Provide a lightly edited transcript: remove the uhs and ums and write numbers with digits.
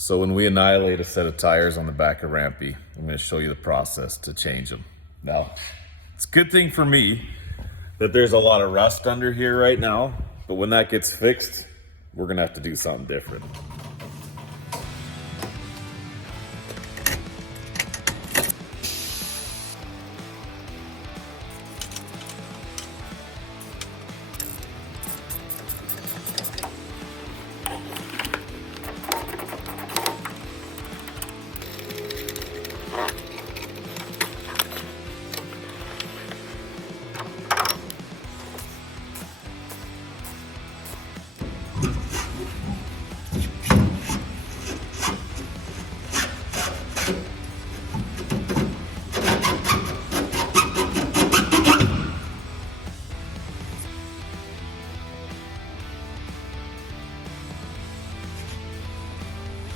So when we annihilate a set of tires on the back of Rampy, I'm going to show you the process to change them. Now, it's a good thing for me that there's a lot of rust under here right now, but when that gets fixed, we're going to have to do something different.